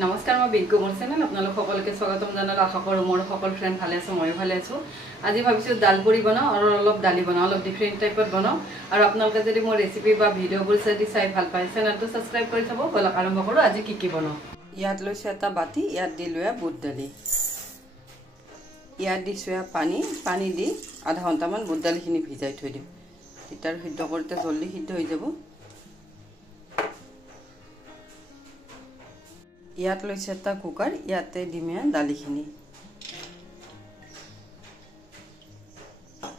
নমস্কাৰ মই বিংকু মোৰ চেনেল আপোনালোক সকলোকে স্বাগতম জনালো আশা কৰো মোৰ সকল ফ্ৰেন্ড ভালে আছে মই ভালে আছো আজি ভাবিছো দাল পুৰি বনাও আৰু অলপ দালি বনাও অলপ ডিফাৰেন্ট টাইপত বনাও আৰু আপোনালোকে যদি মোৰ ৰেচিপি বা ভিডিঅ'বোৰ চাই ভাল পায় চেনেলটো সাবস্ক্ৰাইব কৰি থব বলক আৰম্ভ কৰো আজি কি বনাও ইয়াত লৈছে এটা বাটি ইয়াত দিলুয়া বুট দালি ইয়াত দিছয়া পানী দি আধা ঘন্টা মান বুট দালিখিনি ভিজাই থৈ দিম তিতাৰ সিদ্ধ কৰতে জলদি সিদ্ধ হৈ যাব ইয়াত লৈছে এটা কুকাৰ ইয়াতে দিমে দালিখিনি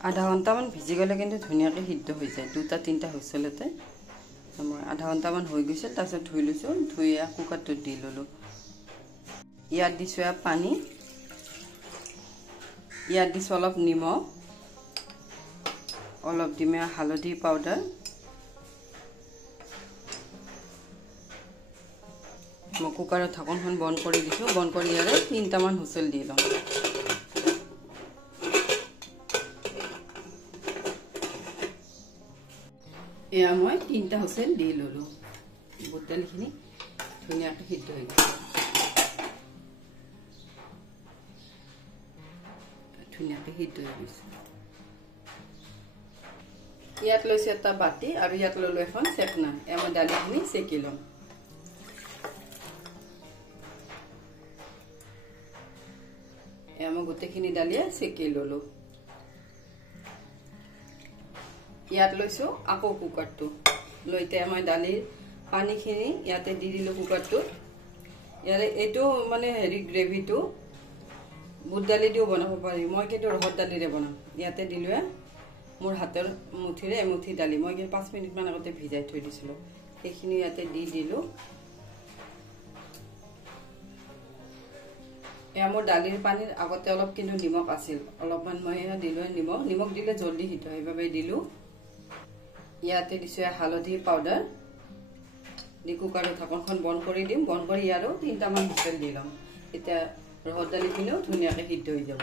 আধা ঘন্টা মান ভিজি গলে কিন্তু ধুনিয়াকৈ সিদ্ধ হৈ যায় দুটা তিনটা হৈছলতে মই আধা ঘন্টা মান হৈ গৈছে তাৰছত ধুই লৈছো ধুই কুকাৰটো দি ললো ইয়াত দিছো পানী ইয়াত দিছো অলপ নিমখ অলপ দিমে হালধি পাউডাৰ মই কুকাৰৰ ঢাকনখন বন্ধ কৰি দিছো বন্ধ কৰি ইয়াৰে 3টা মান হুইসেল দি লম এয়া মই 3টা হুইসেল দি ললো বুট দালিখিনি ধুনিয়াকৈ সিদ্ধ হৈ গৈছে ধুনিয়াকৈ সিদ্ধ হৈ গৈছে ইয়াত লৈছে এটা বাটি আৰু ইয়াত ললো এখন চেকনা এয়া মই দালিখিনি চেকি লম এমা গোটেখিনি ডালিয়া সেকি ললো ইয়াত লৈছো আকো কুকাৰটো লইতে মই ডালিৰ পানীখিনি ইয়াতে দি দিলো কুকাৰটো ইয়াৰে এটো মানে হেৰি গ্ৰেভিটো বুট দালি দিও বনাব পাৰি মই কিন্তু ৰহৰ দালিৰে বনাম ইয়াতে দিলুয়া মোৰ হাতৰ মুঠিৰে এমুঠি দালি মই 5 মিনিট মান আগতে ভিজাই থৈ দিছিলো সেইখিনি ইয়াতে দি দিলো এমো ডালিৰ পানীৰ আগতে অলপ কিন্তু নিমখ আছিল অলপমান মই দিলো নিমখ দিলে জলদি হিট হয় বাবে দিলো ইয়াতে দিছো হালধি পাউডাৰ দি কুকাৰৰ ঢাকনখন বন্ধ কৰি দিম বন্ধ কৰি আৰু 3টা মান হুইসেল দিলাম এটা ৰহৰ দালিখিনিও ধুনিয়াকৈ সিদ্ধ হৈ যাব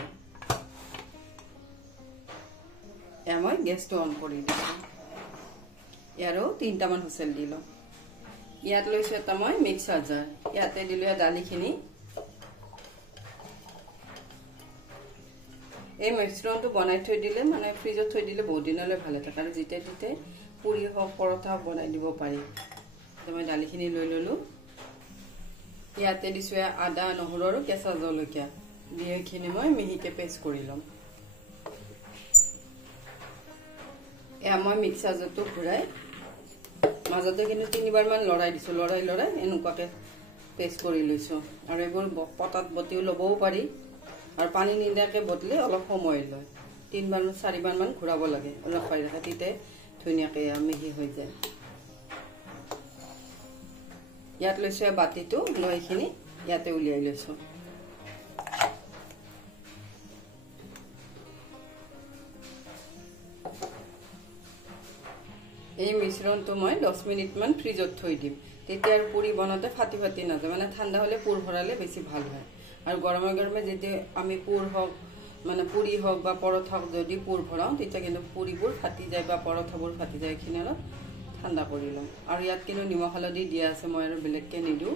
এয়া মই গেছটো অন কৰি দিছো ইয়াৰো 3টা মান হুইসেল দিলাম ইয়াত লৈছো এটা মই মিক্সাৰ জাৰ ইয়াতে দিলো দালিখিনি এই মিশ্ৰণটো বনাই থৈ দিলে মানে ফ্ৰিজত থৈ দিলে বহুত দিনলৈ ভালে থাকে আৰু জিতে জিতে পুৰি হওক পৰঠা বনাই দিব পাৰি মই দালিখিনি লৈ ললো ইয়াতে দিছো আদা নহৰু আৰু কেঁচা জলকীয়া দিয়েখিনি মই মিহিকে পেষ্ট কৰি লম এয়া মই মিক্সাৰ জাৰটো ঘুৰাই মাজতে কিন্তু 3বাৰ মান লৰাই দিছো লৰাই এনেকুৱাকে পেষ্ট কৰি লৈছো আৰু এইবোৰ পটাত বটিও লবও পাৰি আৰু পানী নিদাকে বদলে অলপ সময় লয় 3বাৰ 4বাৰ মান ঘুৰাব লাগে অলপ পাই ৰাখা তিতে ধুনিয়াকৈ মিহি হৈ যায় ইয়াত লৈছো বাটিটো লৈখিনি ইয়াতে উলিয়াই লৈছো এই মিশ্ৰণটো মই 10 মিনিট মান ফ্ৰিজত থৈ দিম তেতিয়া পুৰি বনাতে ফাটি নাযায় মানে ঠাণ্ডা হলে পুৰ ভৰালে বেছি ভাল হয় আৰু গৰমে গৰমে যদি আমি পুৰ হক মানে পুৰি হক বা পৰঠা যদি পুৰ ভৰাও তেতিয়া কিন্তু পুৰিবোৰ ফাটি যায় বা পৰঠাবোৰ ফাটি যায় কিনাৰত ঠাণ্ডা কৰি লম আৰু ইয়াত কিন্তু নিমখ হালধি দিয়া আছে মই আৰু বেলেগকে নিদু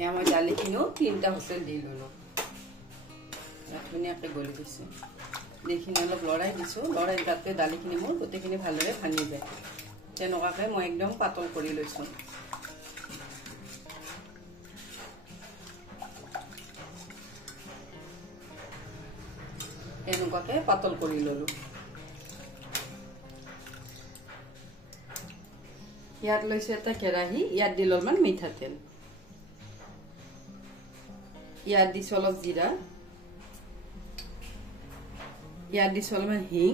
এয়া মই দালিখিনিও 3টা হুইসেল দি ললো ধুনিয়াকৈ গলি গৈছে দেখিনে অলপ লৰাই দিছো লৰাই যাতে দালিখিনি মোৰ গোটেইখিনি ভালদৰে ভাঙি যায় তেনেকুৱাকৈ মই একদম পাতল কৰি লৈছো এনেকুৱাকে পাতল কৰি ললো ইয়াত লৈছে এটা কেৰাহী ইয়াত দিল অলপমান মিঠা তেল ইয়াত দিছো অলপ জিৰা ইয়াত দিছো অলপমান হিং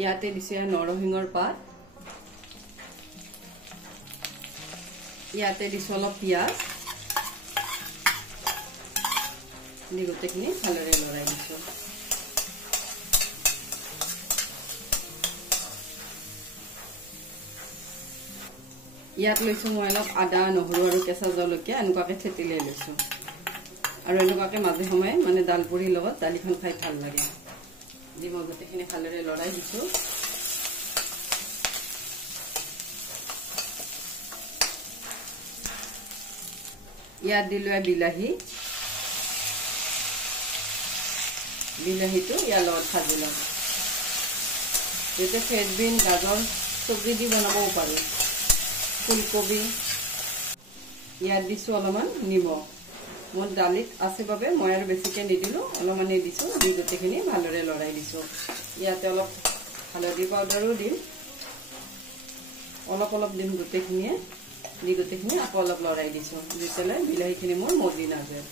ইয়াতে দিছে নৰসিংহৰ পাত ইয়াতে দিছো অলপ পিয়াজ গোটেইখিনি ভালদৰে লৰাই দিছো ইয়াত লৈছো মই অলপ আদা নহৰু আৰু কেঁচা জলকীয়া এনেকুৱাকৈ থেতি লৈ লৈছো আৰু এনেকুৱাকৈ মাজে সময়ে মানে দাল পুৰিৰ লগত দালিখন খাই ভাল লাগে দি মই গোটেইখিনি ভালদৰে লৰাই দিছো ইয়াত দিলো বিলাহী, বিলাহীটো ইয়াৰ লগত ভাজি ল'ম। যেতিয়া ফ্ৰেঞ্চবিন গাজৰ চব্জি দি বনাবও পাৰি। ফুলকবি ইয়াত দিছোঁ অলপমান নিমখ। মোৰ দালিত আছে বাবে মই আৰু বেছিকৈ নিদিলোঁ, অলপমানেই দিছোঁ। দি গোটেইখিনি ভালদৰে লৰাই দিছোঁ। ইয়াতে অলপ হালধি পাউডাৰো দিম, অলপ অলপ দিম গোটেইখিনিয়ে। দি গোটেইখিনি আকৌ অলপ লৰাই দিছোঁ, যেতিয়ালৈ বিলাহীখিনি মোৰ মজি নাযায়।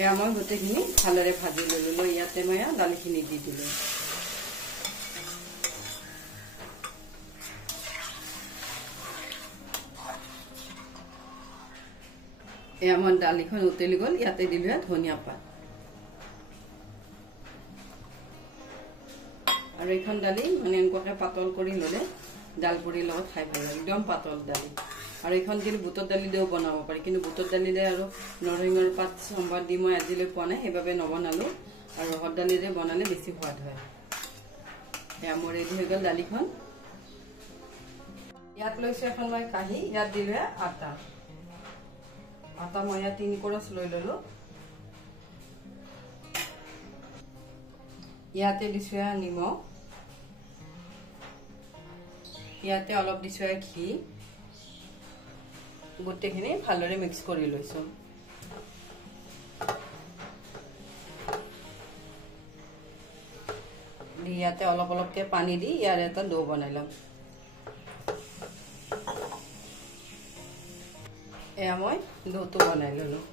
এয়া মই গোটেইখিনি ভালদৰে ভাজি ল'লোঁ। ইয়াতে মই দালিখিনি দি দিলোঁ। এয়া আমাৰ দালিখন উতলি গ'ল। ইয়াতে দিলোঁ ধনিয়া পাত। আৰু এইখন দালি মানে এনেকুৱাকৈ পাতল কৰি ল'লে দাল পুৰিৰ লগত খাই ভাল লাগে, একদম পাতল দালি। আৰু এইখন কিন্তু বুটৰ দালি দিও বনাব পাৰি, কিন্তু বুটৰ দালিৰে আৰু নৰসিংহৰ পাত সম্বাদ দি মই আজিলৈ পোৱা নাই, সেইবাবে নবনালোঁ। আৰু ৰহৰ দালিৰে বনালে বেছি সোৱাদ হয়। এয়া মোৰ ৰেডি হৈ গ'ল দালিখন। ইয়াত লৈছোঁ এখন মই কাঁহী, ইয়াত দিলোঁ আটা। আটা মই ইয়াত 3 কৰচ লৈ ল'লোঁ। ইয়াতে দিছোঁ নিমখ, ইয়াতে অলপ দিছোঁ ঘি। গোটেইখিনি ভালদৰে মিক্স কৰি লৈছোঁ। দি ইয়াতে অলপ অলপকৈ পানী দি ইয়াৰ এটা ডো বনাই ল'ম। এয়া মই ডোটো বনাই ল'লোঁ।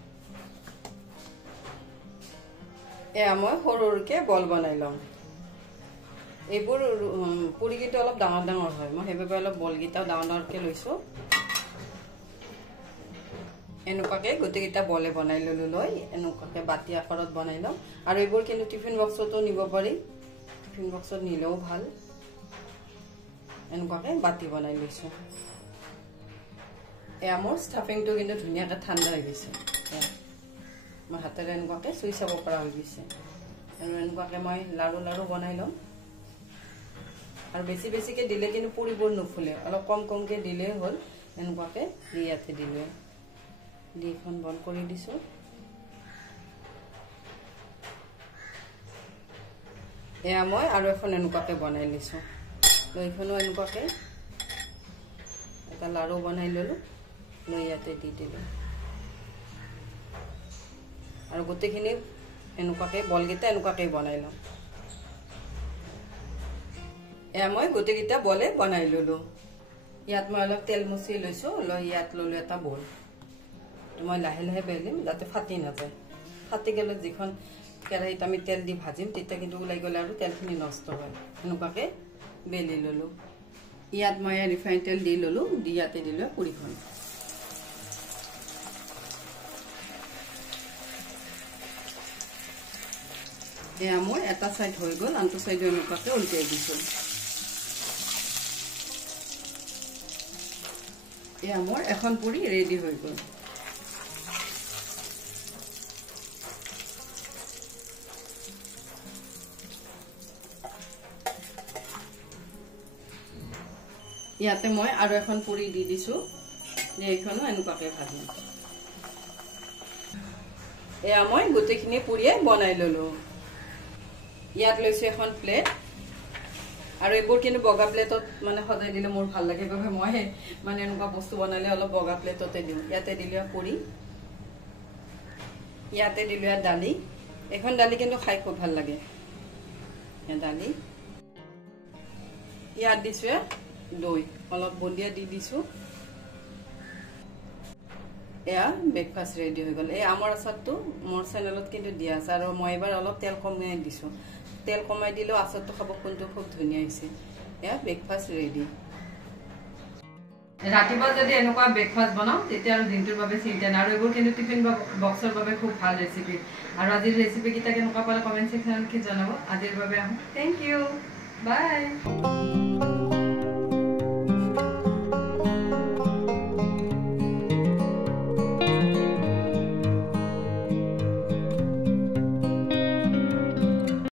এয়া মই সৰু সৰুকৈ বল বনাই ল'ম। এইবোৰ পুৰিকেইটা অলপ ডাঙৰ ডাঙৰ হয়, মই সেইবাবে অলপ বলকেইটাও ডাঙৰ ডাঙৰকৈ লৈছোঁ। এনেকুৱাকৈ গোটেইকেইটা বলে বনাই ল'লোঁ। লৈ এনেকুৱাকৈ বাতি আকাৰত বনাই ল'ম। আৰু এইবোৰ কিন্তু টিফিন বক্সতো নিব পাৰি, টিফিন বক্সত নিলেও ভাল। এনেকুৱাকৈ বাতি বনাই লৈছোঁ। এয়া মোৰ ষ্টাফিংটো কিন্তু ধুনীয়াকৈ ঠাণ্ডা হৈ গৈছে। মই হাতেৰে এনেকুৱাকৈ চুই চাব পৰা হৈ গৈছে। আৰু এনেকুৱাকৈ মই লাৰু লাৰু বনাই ল'ম। আৰু বেছি বেছিকৈ দিলে কিন্তু পুৰিবোৰ নুফুলে, অলপ কম কমকৈ দিলেই হ'ল। এনেকুৱাকৈ দি ইয়াতে দিলোঁ, দি এখন বন্ধ কৰি দিছোঁ। এয়া মই আৰু এখন এনেকুৱাকৈ বনাই লৈছোঁ। এইখনো এনেকুৱাকৈ এটা লাৰু বনাই ল'লোঁ। লৈ ইয়াতে দি দিলোঁ। আৰু গোটেইখিনি এনেকুৱাকৈ বলকেইটা এনেকুৱাকৈ বনাই ল'ম। এয়া মই গোটেইকেইটা বলে বনাই ল'লোঁ। ইয়াত মই অলপ তেল মচি লৈছোঁ। লৈ ইয়াত ল'লোঁ এটা বল। মই লাহে লাহে বেলিম যাতে ফাটি নাযায়। ফাটি গ'লে যিখন কেৰাহীত আমি তেল দি ভাজিম তেতিয়া কিন্তু ওলাই গ'লে আৰু তেলখিনি নষ্ট হয়। এনেকুৱাকৈ বেলি ল'লোঁ। ইয়াত মই ৰিফাইন তেল দি ল'লোঁ। দি ইয়াতে দিলোঁ পুৰিখন। এয়া মোৰ এটা চাইড হৈ গ'ল, আনটো চাইডো এনেকুৱাকৈ উল্টাই দিছোঁ। এয়া মোৰ এখন পুৰি ৰেডি হৈ গ'ল। ইয়াতে মই আৰু এখন পুৰি দি দিছোঁ। এইখনো এনেকুৱাকৈ ভাজিম। এয়া মই গোটেইখিনি পুৰিয়ে বনাই ল'লোঁ। ইয়াত লৈছোঁ এখন প্লেট। আৰু এইবোৰ কিন্তু বগা প্লেটত মানে সজাই দিলে মোৰ ভাল লাগে, বাবে মই মানে এনেকুৱা বস্তু বনালে অলপ বগা প্লেটতে দিওঁ। ইয়াতে দিলোঁ পুৰি, ইয়াতে দিলোঁ দালি। এখন দালি কিন্তু খাই খুব ভাল লাগে। দালি ইয়াত দিছোঁ দৈ, অলপ বলিয়া দি দিছোঁ। এয়া ব্ৰেকফাষ্ট ৰেডি হৈ গ'ল। এই আমৰ আচাৰটো মোৰ চেনেলত কিন্তু দিয়া আছে। আৰু মই এবাৰ অলপ তেল কমাই দিছোঁ। তেল কমাই দিলেও আচাৰটো খাব কিন্তু খুব ধুনীয়া হৈছে। এয়া ব্ৰেকফাষ্ট ৰেডি। ৰাতিপুৱা যদি এনেকুৱা ব্ৰেকফাষ্ট বনাওঁ তেতিয়া আৰু দিনটোৰ বাবে চিন্তা নাই। আৰু এইবোৰ কিন্তু টিফিন বক্সৰ বাবে খুব ভাল ৰেচিপি। আৰু আজিৰ ৰেচিপিকেইটা কেনেকুৱা পালে কমেণ্ট ছেকশ্যনত জনাব। আজিৰ বাবে আহোঁ। থেংক ইউ, বাই।